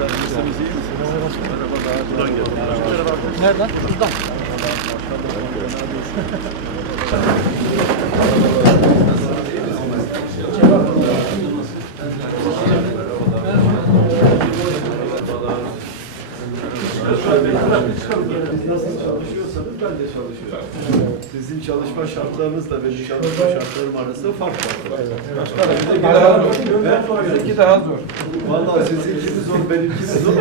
Nasılsınız iyi misiniz? Merhaba buradan geldim. Nereden? Buradan. Nasıl çalışıyorsanız ben de çalışıyorum. Sizin çalışma şartlarınızla benim çalışma şartlarım arasında fark var. Bizimki daha zor. Bizimki daha zor. Vallahi sizinkiniz zor, benimkiniz zor.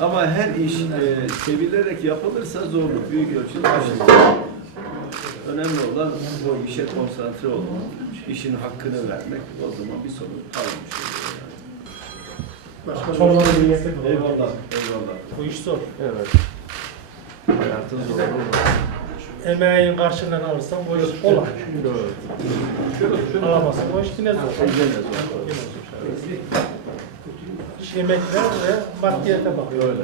Ama her iş e, sevilerek yapılırsa zorluk büyük ölçüde aşılır. Önemli olan bu işe konsantre olmak, işin hakkını vermek. O zaman bir sorun oluyor. Yani. Çorbanın bünyesi bu. Eyvallah, eyvallah. Bu iş zor. Evet. Hayatın var. Emeğin karşılığını alırsan bu iş kolay. Alamazsan bu iş yine zor. Zor. Yine zor. İş emekler ve maddiyete bakıyor. Öyle.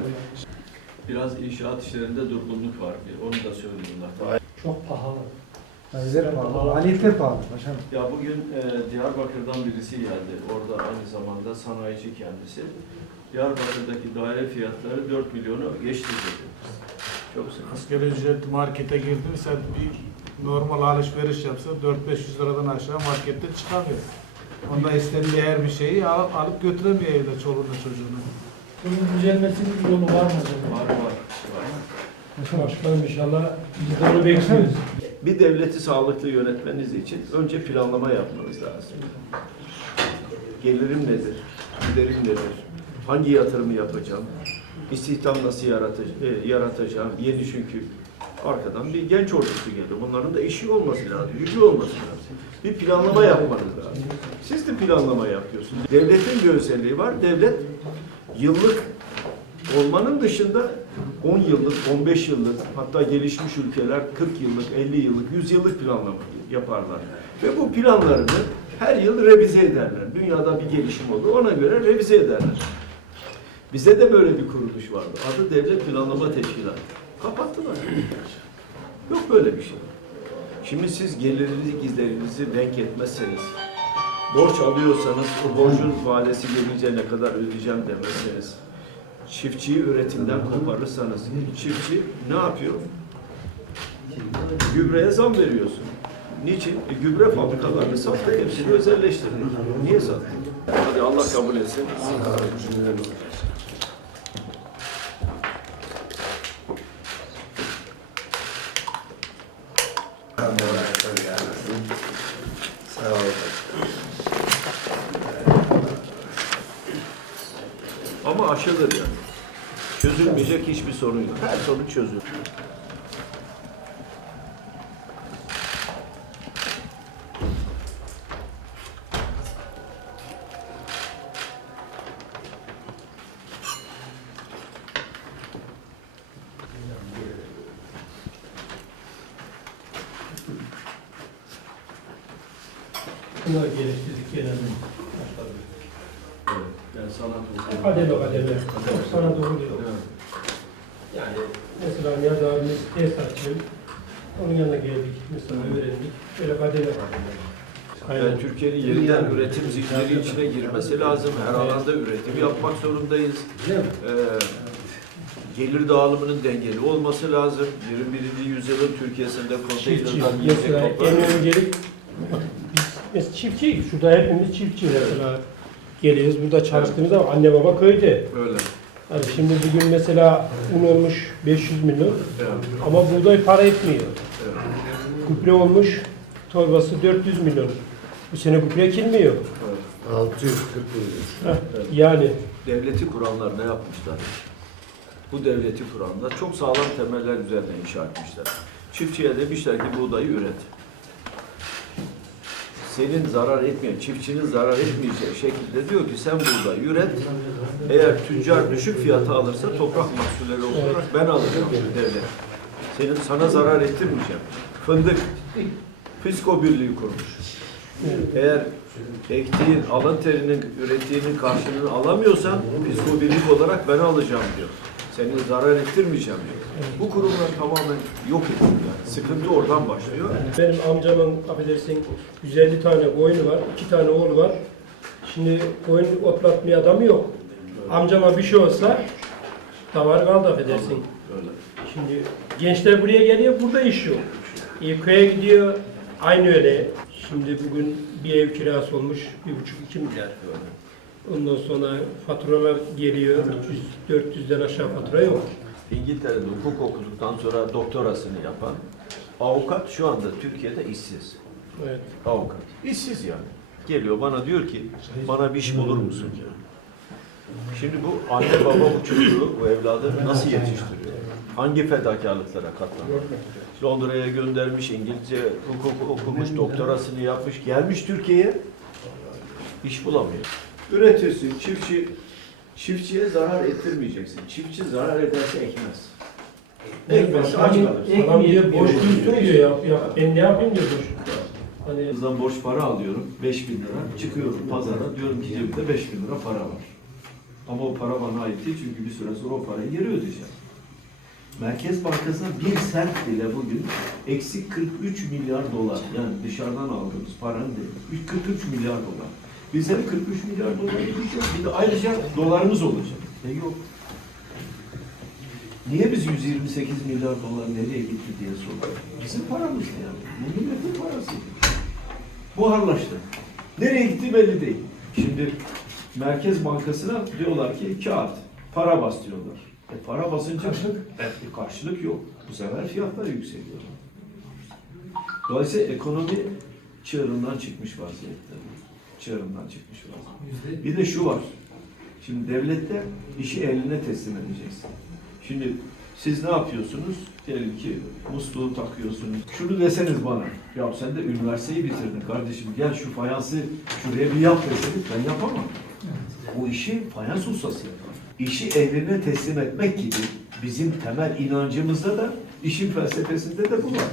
Biraz inşaat işlerinde durgunluk var. Onu da söyleyeyim. Çok pahalı. Benzer pahalı, maliyetler pahalı paşam. Ya bugün e, Diyarbakır'dan birisi geldi. Orada aynı zamanda sanayici kendisi. Diyarbakır'daki daire fiyatları 4 milyonu geçti dedi. Çok sıkıntı. Asgari ücret markete girdin sen bir normal alışveriş yapsa 4-500 liradan aşağı markette çıkamıyor. Onda istediği her bir şeyi alıp, alıp götüremiyor evde çoluğunu çocuğunu. Bunun düzelmesinin bir yolu var mı acaba? Var var. var. Başkanım inşallah biz de onu bekliyoruz. Bir devleti sağlıklı yönetmeniz için önce planlama yapmanız lazım. Gelirim nedir? Giderim nedir? Hangi yatırımı yapacağım? İstihdam nasıl yaratacağım? yaratacağım? Yeni çünkü arkadan bir genç ordusu geliyor. Bunların da işi olması lazım, gücü olması lazım. Bir planlama yapmanız lazım. Siz de planlama yapıyorsunuz. Devletin bir özelliği var. Devlet yıllık olmanın dışında 10 yıllık, 15 yıllık, hatta gelişmiş ülkeler 40 yıllık, 50 yıllık, 100 yıllık planlama yaparlar. Ve bu planlarını her yıl revize ederler. Dünyada bir gelişim oldu, ona göre revize ederler. Bize de böyle bir kuruluş vardı. Adı Devlet Planlama Teşkilatı. Kapattılar. Yok böyle bir şey. Şimdi siz gelirinizi, giderinizi denk etmezseniz, borç alıyorsanız o borcun vadesi gelince ne kadar ödeyeceğim demezseniz, çiftçiyi üretimden koparırsanız, çiftçi ne yapıyor? Gübreye zam veriyorsun. Niçin? E, gübre fabrikalarını sattı, hepsini özelleştirdi. Niye sattı? Hadi Allah kabul etsin. Ama aşılır yani. Çözülmeyecek hiçbir sorun yok. Her sorun çözülür. Bunları geliştirdik genelde. Sanat Kademe kademe. Çok sana doğru diyor. Yani mesela Nihat abimiz tesisatçı. Onun yanına geldik. Mesela öğrendik. Böyle kademe kademe. Yani Türkiye'nin yeniden üretim zinciri içine girmesi lazım. Her alanda üretim yapmak zorundayız. Ee, gelir dağılımının dengeli olması lazım. 21. yüzyılın Türkiye'sinde konteynerden yiyecek Mesela en toplar. öncelik biz çiftçiyiz. Şurada hepimiz çiftçi mesela. Geliyoruz burada çalıştığımız zaman anne baba köyde. Öyle. Hani şimdi bugün mesela un olmuş 500 milyon Evet. ama buğday para etmiyor. Evet. Gübre olmuş torbası 400 milyon. Bu sene gübre ekilmiyor. Evet. 640 milyon. Yani Devleti kuranlar ne yapmışlar? Bu devleti kuranlar çok sağlam temeller üzerine inşa etmişler. Çiftçiye demişler ki buğdayı üret. Senin zarar etmeyen, çiftçinin zarar etmeyeceği şekilde diyor ki sen buğdayı üret. Eğer tüccar düşük fiyata alırsa toprak mahsulleri olarak ben alacağım devlet. Senin sana zarar ettirmeyeceğim. Fındık, Fisko Birliği kurmuş. Eğer ektiğin, alın terinin ürettiğinin karşılığını alamıyorsan Fisko Birlik olarak ben alacağım diyor. Seni zarar ettirmeyeceğim diyor. Bu kurumlar tamamen yok edildi yani. Sıkıntı oradan başlıyor. benim amcamın affedersin 150 tane koyunu var, 2 tane oğlu var. Şimdi koyun otlatmaya adamı yok. Amcama bir şey olsa davar kaldı affedersin. Öyle. Şimdi gençler buraya geliyor, burada iş yok. E, köye gidiyor, aynı öyle. Şimdi bugün bir ev kirası olmuş, bir buçuk iki milyar. Ondan sonra faturalar geliyor, 300, 400'den aşağı fatura yok. İngiltere'de hukuk okuduktan sonra doktorasını yapan avukat şu anda Türkiye'de işsiz. Evet. Avukat. İşsiz yani. Geliyor bana diyor ki bana bir iş bulur musun diyor. Şimdi bu anne baba bu çocuğu, bu evladı nasıl yetiştiriyor? Hangi fedakarlıklara katlanıyor? Londra'ya göndermiş, İngilizce hukuk okumuş, doktorasını yapmış, gelmiş Türkiye'ye iş bulamıyor. Üretirsin, çiftçi, çiftçiye zarar ettirmeyeceksin. Çiftçi zarar ederse ekmez. Ekmezse aç kalır. Adam diyor boş dursun diyor, yap, yap. ben ne yapayım diyor boş. Hani Kızdan borç para alıyorum, 5 bin lira. Çıkıyorum pazara, diyorum ki cebimde 5 bin lira para var. Ama o para bana ait değil çünkü bir süre sonra o parayı geri ödeyeceğim. Merkez Bankası'na bir sent bile bugün eksi 43 milyar dolar. Yani dışarıdan aldığımız paranın değil. 43 milyar dolar. Biz de 43 milyar dolar ödeyeceğiz. Bir de ayrıca dolarımız olacak. E yok. Niye biz 128 milyar dolar nereye gitti diye soruyoruz. Bizim paramız yani. Bu milletin parası. Buharlaştı. Nereye gitti belli değil. Şimdi Merkez Bankası'na diyorlar ki kağıt, para bas diyorlar. E para basınca karşılık, e, karşılık yok. Bu sefer fiyatlar yükseliyor. Dolayısıyla ekonomi çığırından çıkmış vaziyette. Çığırından çıkmış vaziyette. Bir de şu var. Şimdi devlette işi eline teslim edeceksin. Şimdi siz ne yapıyorsunuz? Diyelim ki musluğu takıyorsunuz. Şunu deseniz bana. Ya sen de üniversiteyi bitirdin kardeşim. Gel şu fayansı şuraya bir yap deseniz ben yapamam. Bu işi fayans ustası yapar. İşi ehline teslim etmek gibi bizim temel inancımızda da işin felsefesinde de bu var.